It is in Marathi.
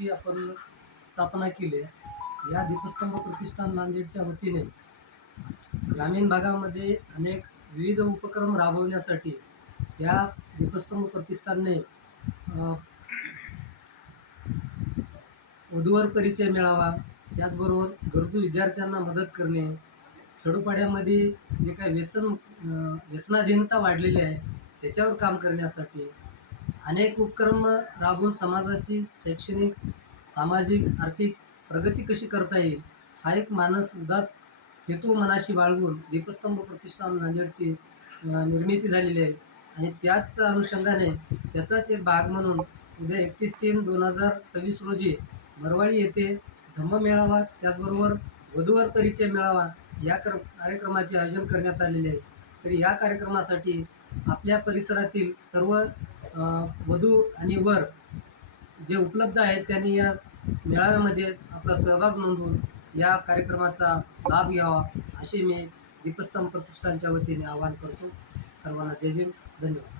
जी आपण स्थापना केली आहे, या दीपस्तंभ प्रतिष्ठान नांदेडच्या वतीने ग्रामीण भागामध्ये अनेक विविध उपक्रम राबवण्यासाठी या दीपस्तंभ प्रतिष्ठानने वधूवर परिचय मेळावा, त्याचबरोबर गरजू विद्यार्थ्यांना मदत करणे, खेडोपाड्यामध्ये जे काही व्यसनाधीनता वाढलेली आहे त्याच्यावर काम करण्यासाठी अनेक उपक्रम राबवून समाजाची शैक्षणिक, सामाजिक, आर्थिक प्रगती कशी करता येईल हा एक मानस उदात्त हेतू मनाशी बाळगून दीपस्तंभ प्रतिष्ठान नांदेडची निर्मिती झालेली आहे. आणि त्याच अनुषंगाने त्याचाच एक भाग म्हणून उद्या 31/3/2026 रोजी मरवाडी येथे धम्ममेळावा, त्याचबरोबर वधूवर परिचय मेळावा या कार्यक्रमाचे आयोजन करण्यात आलेले आहे. तर या कार्यक्रमासाठी आपल्या परिसरातील सर्व वधू आणि वर जे उपलब्ध आहेत त्यांनी या मेळाव्यामध्ये आपला सहभाग नोंदवून या कार्यक्रमाचा लाभ घ्यावा असे मी दीपस्तंभ प्रतिष्ठानच्या वतीने आवाहन करतो. सर्वांना जय भीम, धन्यवाद.